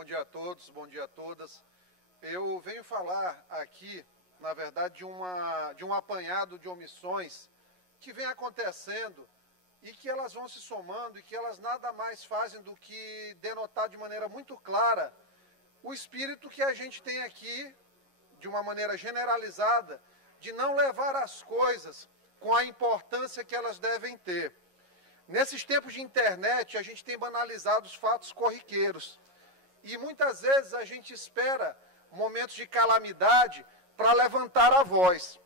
Bom dia a todos, bom dia a todas. Eu venho falar aqui, na verdade, de um apanhado de omissões que vem acontecendo e que elas vão se somando e que elas nada mais fazem do que denotar de maneira muito clara o espírito que a gente tem aqui, de uma maneira generalizada, de não levar as coisas com a importância que elas devem ter. Nesses tempos de internet, a gente tem banalizado os fatos corriqueiros. E muitas vezes a gente espera momentos de calamidade para levantar a voz.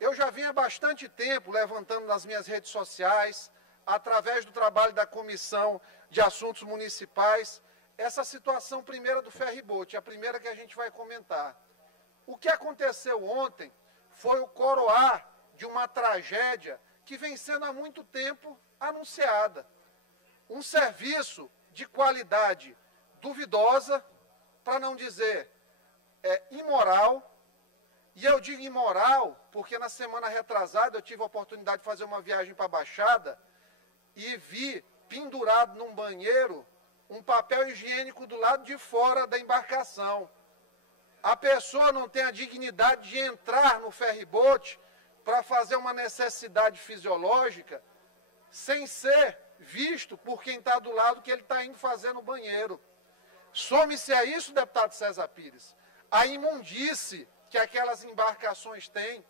Eu já vinha há bastante tempo levantando nas minhas redes sociais, através do trabalho da Comissão de Assuntos Municipais, essa situação primeira do ferry-boat, a primeira que a gente vai comentar. O que aconteceu ontem foi o coroar de uma tragédia que vem sendo há muito tempo anunciada. Um serviço de qualidade duvidosa, para não dizer imoral, e eu digo imoral porque na semana retrasada eu tive a oportunidade de fazer uma viagem para a Baixada e vi pendurado num banheiro um papel higiênico do lado de fora da embarcação. A pessoa não tem a dignidade de entrar no ferry-boat para fazer uma necessidade fisiológica sem ser visto por quem está do lado que ele está indo fazer no banheiro. Some-se a isso, deputado César Pires, a imundície que aquelas embarcações têm,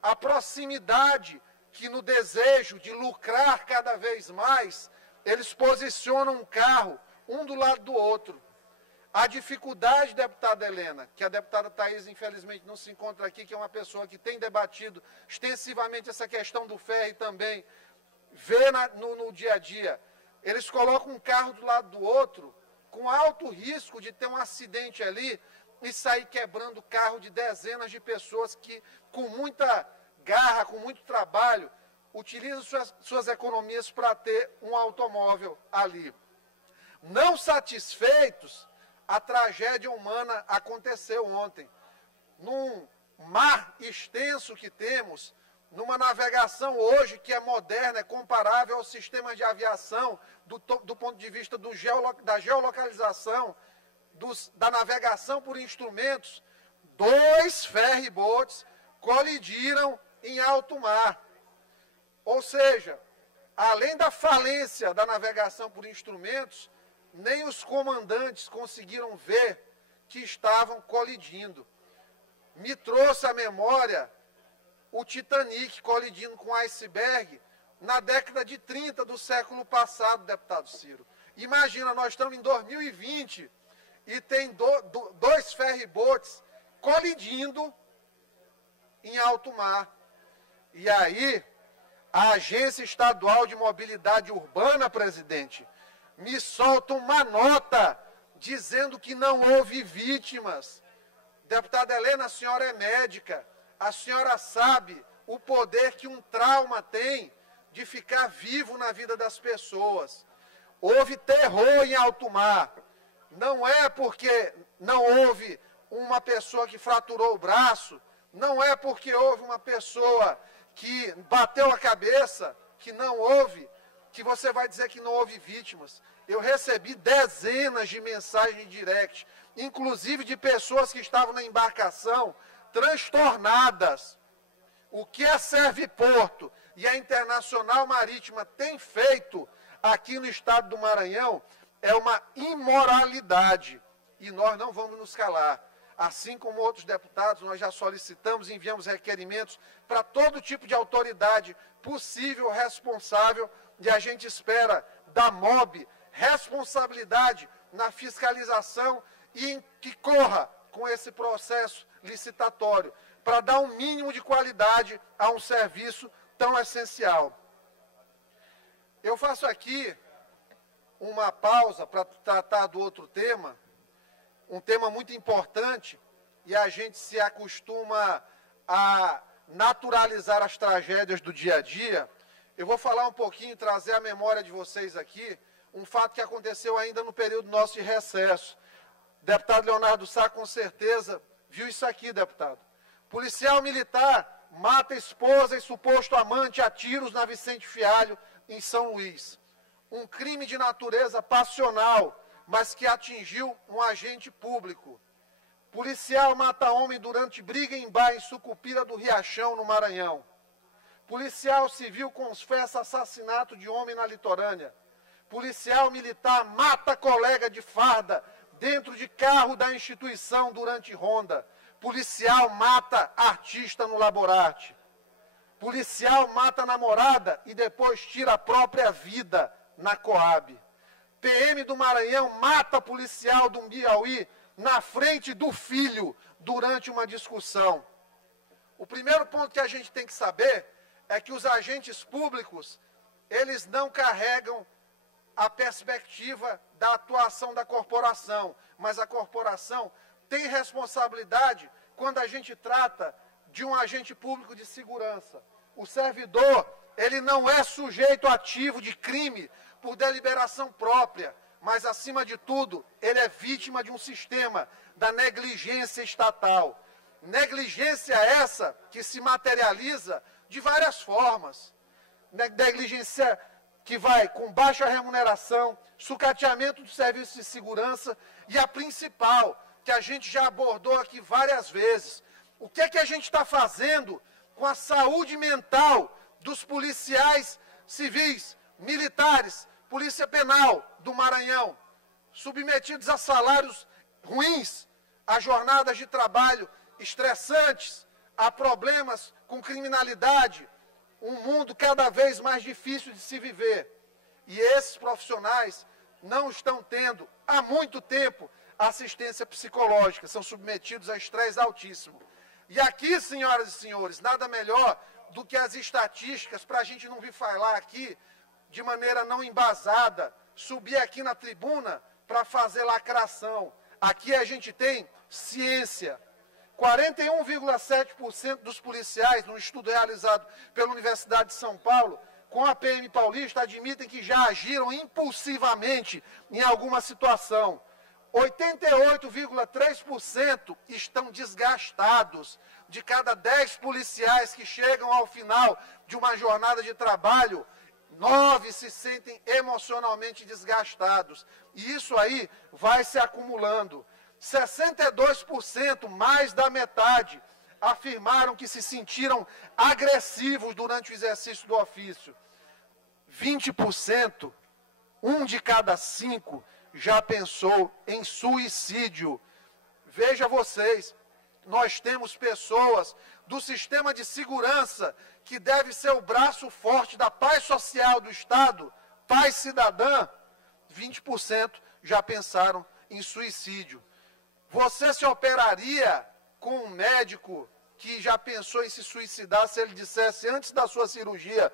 a proximidade que no desejo de lucrar cada vez mais, eles posicionam um carro, um do lado do outro. A dificuldade, deputada Helena, que a deputada Thaís infelizmente não se encontra aqui, que é uma pessoa que tem debatido extensivamente essa questão do ferry também, vê no dia a dia, eles colocam um carro do lado do outro, com alto risco de ter um acidente ali e sair quebrando o carro de dezenas de pessoas que, com muita garra, com muito trabalho, utilizam suas economias para ter um automóvel ali. Não satisfeitos, a tragédia humana aconteceu ontem. Num mar extenso que temos, numa navegação hoje que é moderna, é comparável ao sistema de aviação, do ponto de vista da geolocalização, da navegação por instrumentos, 2 ferry-boats colidiram em alto mar. Ou seja, além da falência da navegação por instrumentos, nem os comandantes conseguiram ver que estavam colidindo. Me trouxe à memória o Titanic colidindo com o iceberg na década de 30 do século passado, deputado Ciro. Imagina, nós estamos em 2020 e tem 2 ferry-boats colidindo em alto mar. E aí, a Agência Estadual de Mobilidade Urbana, presidente, me solta uma nota dizendo que não houve vítimas. Deputada Helena, a senhora é médica, a senhora sabe o poder que um trauma tem de ficar vivo na vida das pessoas. Houve terror em alto mar. Não é porque não houve uma pessoa que fraturou o braço, não é porque houve uma pessoa que bateu a cabeça, que não houve, que você vai dizer que não houve vítimas. Eu recebi dezenas de mensagens em direct, inclusive de pessoas que estavam na embarcação, transtornadas. O que a Serviporto e a Internacional Marítima têm feito aqui no estado do Maranhão é uma imoralidade. E nós não vamos nos calar. Assim como outros deputados, nós já solicitamos e enviamos requerimentos para todo tipo de autoridade possível, responsável, e a gente espera da MOB responsabilidade na fiscalização e que corra com esse processo licitatório, para dar um mínimo de qualidade a um serviço tão essencial. Eu faço aqui uma pausa para tratar do outro tema, um tema muito importante, e a gente se acostuma a naturalizar as tragédias do dia a dia. Eu vou falar um pouquinho, trazer à memória de vocês aqui, um fato que aconteceu ainda no período nosso de recesso. O deputado Leonardo Sá, com certeza, viu isso aqui, deputado. Policial militar mata esposa e suposto amante a tiros na Vicente Fialho, em São Luís. Um crime de natureza passional, mas que atingiu um agente público. Policial mata homem durante briga em bar em Sucupira do Riachão, no Maranhão. Policial civil confessa assassinato de homem na litorânea. Policial militar mata colega de farda dentro de carro da instituição durante ronda. Policial mata artista no Laborarte. Policial mata namorada e depois tira a própria vida na Coab. PM do Maranhão mata policial do Piauí na frente do filho durante uma discussão. O primeiro ponto que a gente tem que saber é que os agentes públicos, eles não carregam a perspectiva da atuação da corporação, mas a corporação tem responsabilidade quando a gente trata de um agente público de segurança. O servidor, ele não é sujeito ativo de crime por deliberação própria, mas, acima de tudo, ele é vítima de um sistema da negligência estatal. Negligência essa que se materializa de várias formas. Negligência que vai com baixa remuneração, sucateamento do serviço de segurança e a principal, que a gente já abordou aqui várias vezes. O que é que a gente está fazendo com a saúde mental dos policiais civis, militares, Polícia Penal do Maranhão, submetidos a salários ruins, a jornadas de trabalho estressantes, a problemas com criminalidade, um mundo cada vez mais difícil de se viver. E esses profissionais não estão tendo, há muito tempo, assistência psicológica, são submetidos a estresse altíssimo. E aqui, senhoras e senhores, nada melhor do que as estatísticas, para a gente não vir falar aqui de maneira não embasada, subir aqui na tribuna para fazer lacração. Aqui a gente tem ciência. 41,7% dos policiais, num estudo realizado pela Universidade de São Paulo, com a PM Paulista, admitem que já agiram impulsivamente em alguma situação. 88,3% estão desgastados. De cada 10 policiais que chegam ao final de uma jornada de trabalho, 9 se sentem emocionalmente desgastados. E isso aí vai se acumulando. 62%, mais da metade, afirmaram que se sentiram agressivos durante o exercício do ofício. 20%, 1 de cada 5, já pensou em suicídio. Veja vocês, nós temos pessoas do sistema de segurança que deve ser o braço forte da paz social do Estado, paz cidadã, 20% já pensaram em suicídio. Você se operaria com um médico que já pensou em se suicidar se ele dissesse antes da sua cirurgia: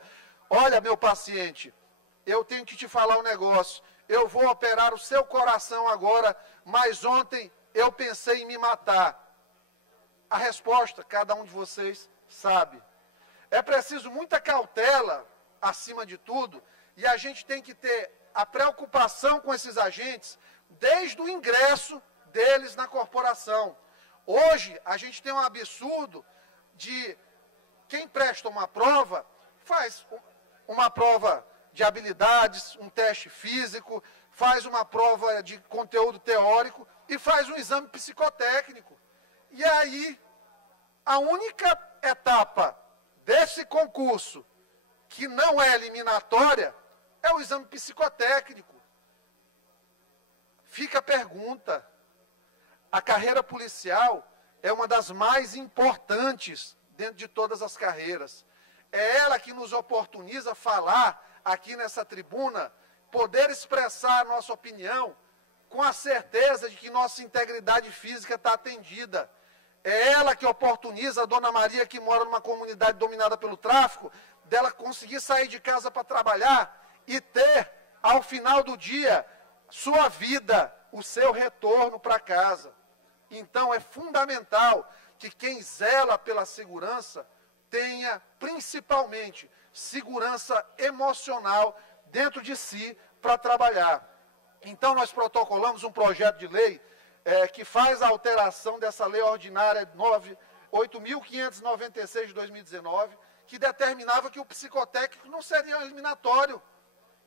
olha, meu paciente, eu tenho que te falar um negócio, eu vou operar o seu coração agora, mas ontem eu pensei em me matar. A resposta, cada um de vocês sabe. É preciso muita cautela, acima de tudo, e a gente tem que ter a preocupação com esses agentes desde o ingresso deles na corporação. Hoje, a gente tem um absurdo de quem presta uma prova, faz uma prova de habilidades, um teste físico, faz uma prova de conteúdo teórico e faz um exame psicotécnico. E aí, a única etapa desse concurso que não é eliminatória é o exame psicotécnico. Fica a pergunta. A carreira policial é uma das mais importantes dentro de todas as carreiras. É ela que nos oportuniza falar aqui nessa tribuna, poder expressar a nossa opinião com a certeza de que nossa integridade física está atendida. É ela que oportuniza a Dona Maria, que mora numa comunidade dominada pelo tráfico, dela conseguir sair de casa para trabalhar e ter, ao final do dia, sua vida, o seu retorno para casa. Então, é fundamental que quem zela pela segurança tenha, principalmente, segurança emocional dentro de si para trabalhar. Então, nós protocolamos um projeto de lei que faz a alteração dessa lei ordinária 8.596 de 2019, que determinava que o psicotécnico não seria eliminatório.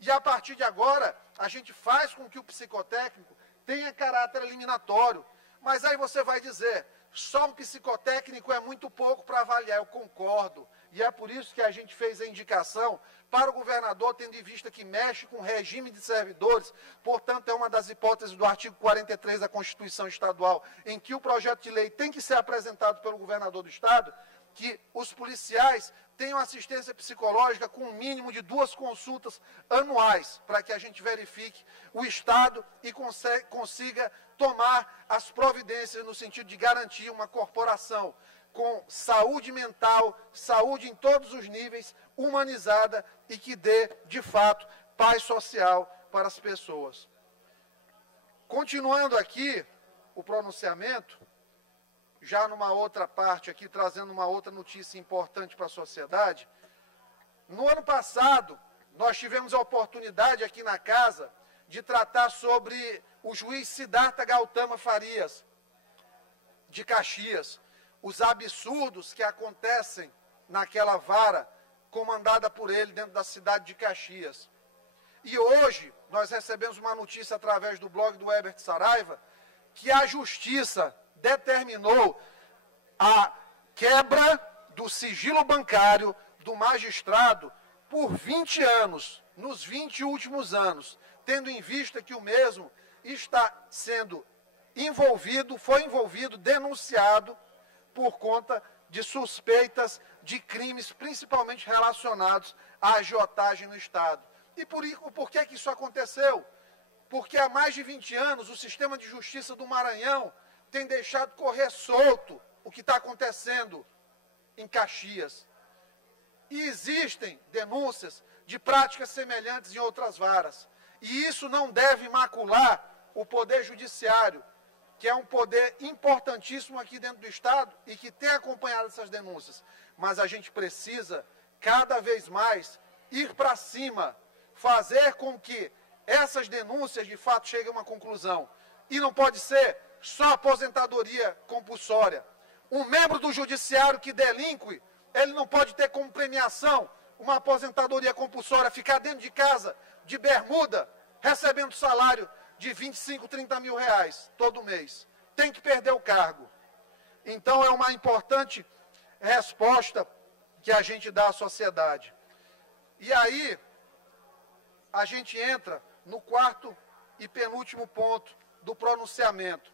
E a partir de agora, a gente faz com que o psicotécnico tenha caráter eliminatório. Mas aí você vai dizer, só um psicotécnico é muito pouco para avaliar. Eu concordo. E é por isso que a gente fez a indicação para o governador, tendo em vista que mexe com o regime de servidores. Portanto, é uma das hipóteses do artigo 43 da Constituição Estadual, em que o projeto de lei tem que ser apresentado pelo governador do Estado, que os policiais tenham assistência psicológica com um mínimo de 2 consultas anuais, para que a gente verifique o estado e consiga tomar as providências no sentido de garantir uma corporação com saúde mental, saúde em todos os níveis, humanizada e que dê, de fato, paz social para as pessoas. Continuando aqui o pronunciamento, já numa outra parte aqui, trazendo uma outra notícia importante para a sociedade. No ano passado, nós tivemos a oportunidade aqui na casa de tratar sobre o juiz Siddhartha Gautama Farias, de Caxias, os absurdos que acontecem naquela vara comandada por ele dentro da cidade de Caxias. E hoje, nós recebemos uma notícia através do blog do Herbert Saraiva, que a Justiça determinou a quebra do sigilo bancário do magistrado por 20 anos, nos 20 últimos anos, tendo em vista que o mesmo está sendo foi envolvido, denunciado por conta de suspeitas de crimes, principalmente relacionados à agiotagem no Estado. E por que isso aconteceu? Porque há mais de 20 anos o sistema de justiça do Maranhão tem deixado correr solto o que está acontecendo em Caxias. E existem denúncias de práticas semelhantes em outras varas. E isso não deve macular o Poder Judiciário, que é um poder importantíssimo aqui dentro do Estado e que tem acompanhado essas denúncias. Mas a gente precisa, cada vez mais, ir para cima, fazer com que essas denúncias, de fato, cheguem a uma conclusão. E não pode ser só aposentadoria compulsória. Um membro do judiciário que delinque, ele não pode ter como premiação uma aposentadoria compulsória, ficar dentro de casa, de bermuda, recebendo salário de 25, 30 mil reais todo mês. Tem que perder o cargo. Então, é uma importante resposta que a gente dá à sociedade. E aí, a gente entra no quarto e penúltimo ponto do pronunciamento.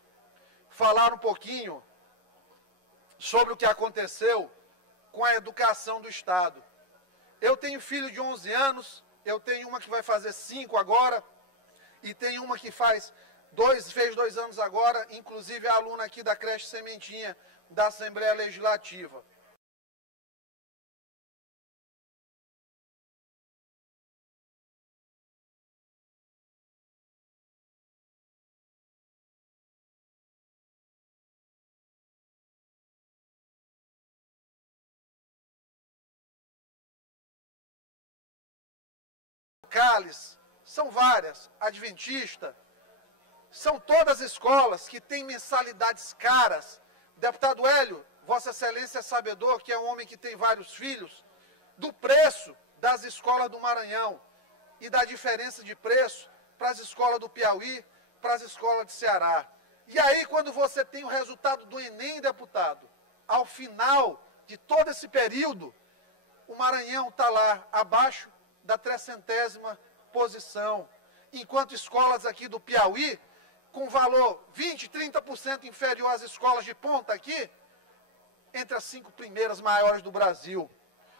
Falar um pouquinho sobre o que aconteceu com a educação do Estado. Eu tenho filho de 11 anos, eu tenho uma que vai fazer 5 agora, e tem uma que fez 2 anos agora, inclusive a aluna aqui da creche Sementinha, da Assembleia Legislativa. Locales, são várias, Adventista, são todas escolas que têm mensalidades caras. Deputado Hélio, Vossa Excelência é sabedor, que é um homem que tem vários filhos, do preço das escolas do Maranhão e da diferença de preço para as escolas do Piauí, para as escolas de Ceará. E aí, quando você tem o resultado do Enem, deputado, ao final de todo esse período, o Maranhão está lá abaixo da 300ª posição, enquanto escolas aqui do Piauí, com valor 20%, 30% inferior às escolas de ponta aqui, entre as 5 primeiras maiores do Brasil.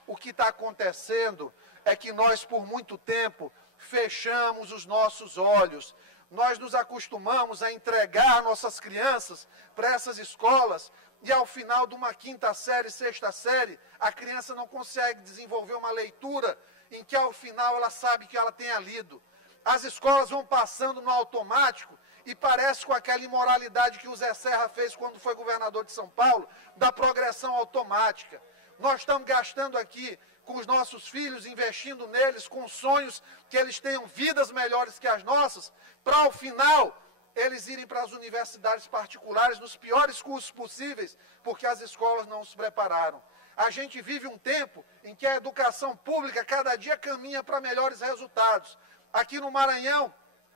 O que está acontecendo é que nós, por muito tempo, fechamos os nossos olhos. Nós nos acostumamos a entregar nossas crianças para essas escolas e, ao final de uma 5ª série, 6ª série, a criança não consegue desenvolver uma leitura em que, ao final, ela sabe que ela tenha lido. As escolas vão passando no automático e parece com aquela imoralidade que o Zé Serra fez quando foi governador de São Paulo, da progressão automática. Nós estamos gastando aqui com os nossos filhos, investindo neles, com sonhos que eles tenham vidas melhores que as nossas, para, ao final, eles irem para as universidades particulares nos piores cursos possíveis, porque as escolas não os prepararam. A gente vive um tempo em que a educação pública cada dia caminha para melhores resultados. Aqui no Maranhão,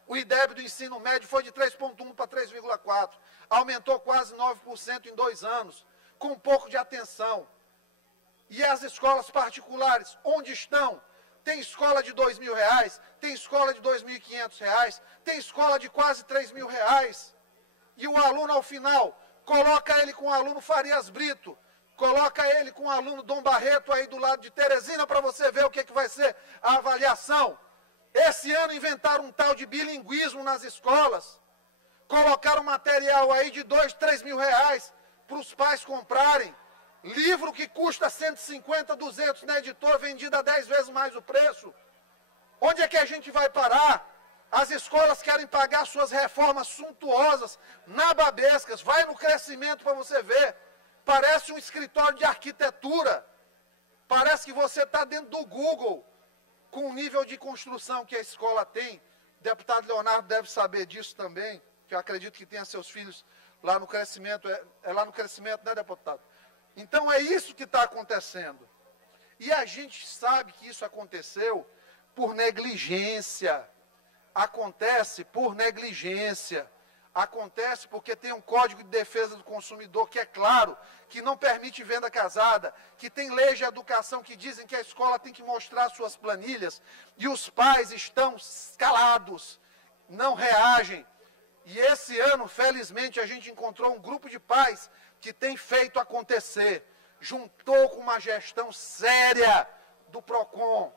o IDEB do ensino médio foi de 3,1 para 3,4. Aumentou quase 9% em 2 anos, com um pouco de atenção. E as escolas particulares, onde estão? Tem escola de R$2.000, tem escola de R$2.500, tem escola de quase R$3.000. E o aluno, ao final, coloca ele com o aluno Farias Brito, coloca ele com o aluno Dom Barreto aí do lado de Teresina para você ver o que vai ser a avaliação. Esse ano inventaram um tal de bilinguismo nas escolas. Colocaram material aí de R$2.000, R$3.000 para os pais comprarem. Livro que custa 150, 200 na editora, vendido a 10 vezes mais o preço. Onde é que a gente vai parar? As escolas querem pagar suas reformas suntuosas, nababescas. Vai no crescimento para você ver. Parece um escritório de arquitetura. Parece que você está dentro do Google, com o nível de construção que a escola tem. O deputado Leonardo deve saber disso também, que eu acredito que tenha seus filhos lá no crescimento. É lá no crescimento, né, deputado? Então é isso que está acontecendo. E a gente sabe que isso aconteceu por negligência. Acontece por negligência. Acontece porque tem um Código de Defesa do Consumidor que é claro, que não permite venda casada, que tem leis de educação que dizem que a escola tem que mostrar suas planilhas, e os pais estão calados, não reagem. E esse ano, felizmente, a gente encontrou um grupo de pais que tem feito acontecer. Juntou com uma gestão séria do PROCON,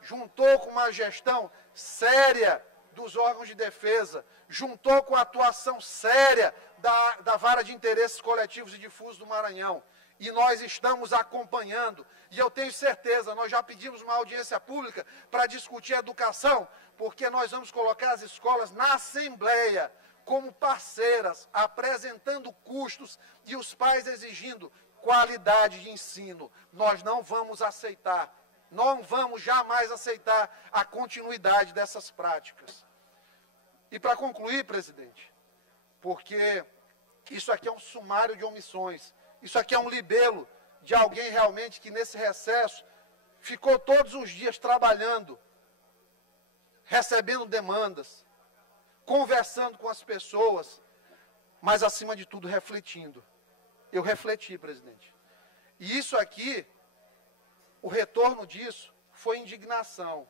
juntou com uma gestão séria dos órgãos de defesa, juntou com a atuação séria da Vara de Interesses Coletivos e Difusos do Maranhão. E nós estamos acompanhando, e eu tenho certeza, nós já pedimos uma audiência pública para discutir a educação, porque nós vamos colocar as escolas na Assembleia, como parceiras, apresentando custos e os pais exigindo qualidade de ensino. Nós não vamos aceitar, não vamos jamais aceitar a continuidade dessas práticas. E para concluir, presidente, porque isso aqui é um sumário de omissões, isso aqui é um libelo de alguém realmente que nesse recesso ficou todos os dias trabalhando, recebendo demandas, conversando com as pessoas, mas acima de tudo refletindo. Eu refleti, presidente. E isso aqui, o retorno disso foi indignação.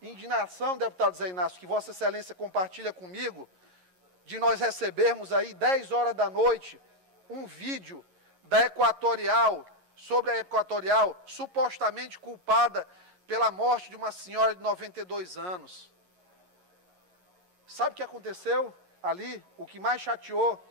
Indignação, deputado Zé Inácio, que Vossa Excelência compartilha comigo, de nós recebermos aí 10 horas da noite um vídeo da Equatorial, sobre a Equatorial, supostamente culpada pela morte de uma senhora de 92 anos. Sabe o que aconteceu ali? O que mais chateou?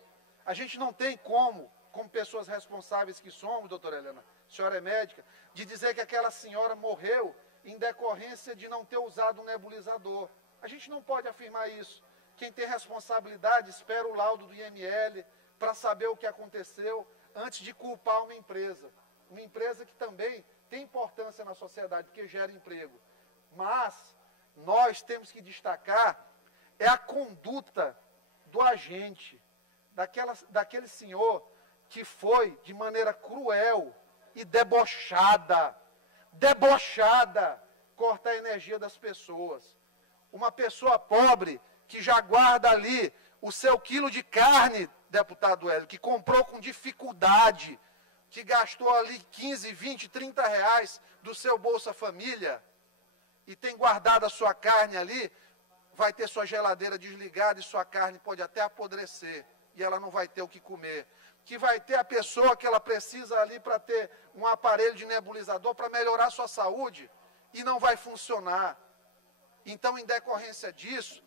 A gente não tem como pessoas responsáveis que somos, doutora Helena, a senhora é médica, de dizer que aquela senhora morreu em decorrência de não ter usado um nebulizador. A gente não pode afirmar isso. Quem tem responsabilidade espera o laudo do IML para saber o que aconteceu antes de culpar uma empresa. Uma empresa que também tem importância na sociedade, porque gera emprego. Mas nós temos que destacar a conduta do agente, daquele senhor que foi de maneira cruel e debochada, cortar a energia das pessoas. Uma pessoa pobre que já guarda ali o seu quilo de carne, deputado Hélio, que comprou com dificuldade, que gastou ali 15, 20, 30 reais do seu Bolsa Família e tem guardado a sua carne ali, vai ter sua geladeira desligada e sua carne pode até apodrecer e ela não vai ter o que comer. Que vai ter a pessoa que ela precisa ali para ter um aparelho de nebulizador para melhorar sua saúde e não vai funcionar. Então, em decorrência disso,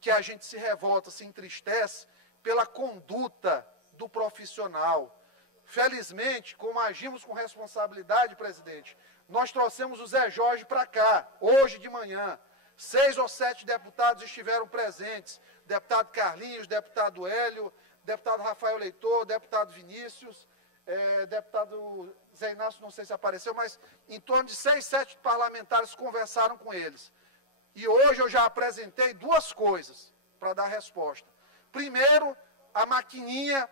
que a gente se revolta, se entristece pela conduta do profissional. Felizmente, como agimos com responsabilidade, presidente, nós trouxemos o Zé Jorge para cá, hoje de manhã. 6 ou 7 deputados estiveram presentes, deputado Carlinhos, deputado Hélio, deputado Rafael Leitor, deputado Vinícius, deputado Zé Inácio, não sei se apareceu, mas em torno de 6, 7 parlamentares conversaram com eles. E hoje eu já apresentei 2 coisas para dar resposta. Primeiro, a maquininha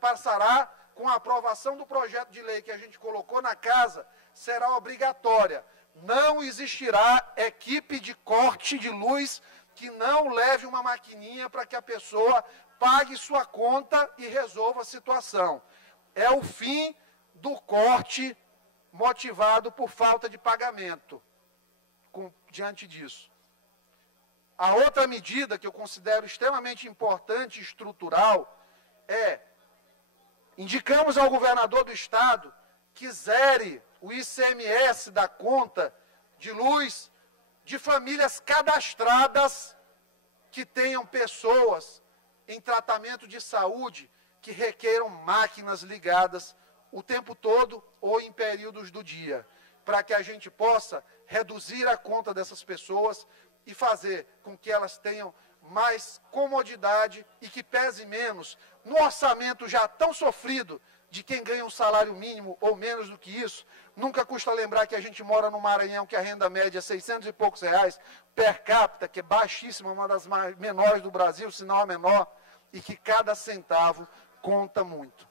passará com a aprovação do projeto de lei que a gente colocou na casa, será obrigatória. não existirá equipe de corte de luz que não leve uma maquininha para que a pessoa pague sua conta e resolva a situação. É o fim do corte motivado por falta de pagamento, diante disso. A outra medida que eu considero extremamente importante e estrutural é: indicamos ao governador do estado que zere o ICMS da conta de luz de famílias cadastradas que tenham pessoas em tratamento de saúde que requeram máquinas ligadas o tempo todo ou em períodos do dia, para que a gente possa reduzir a conta dessas pessoas e fazer com que elas tenham mais comodidade e que pese menos no orçamento já tão sofrido de quem ganha um salário mínimo ou menos do que isso. Nunca custa lembrar que a gente mora no Maranhão, que a renda média é 600 e poucos reais per capita, que é baixíssima, uma das menores do Brasil, se não a menor, e que cada centavo conta muito.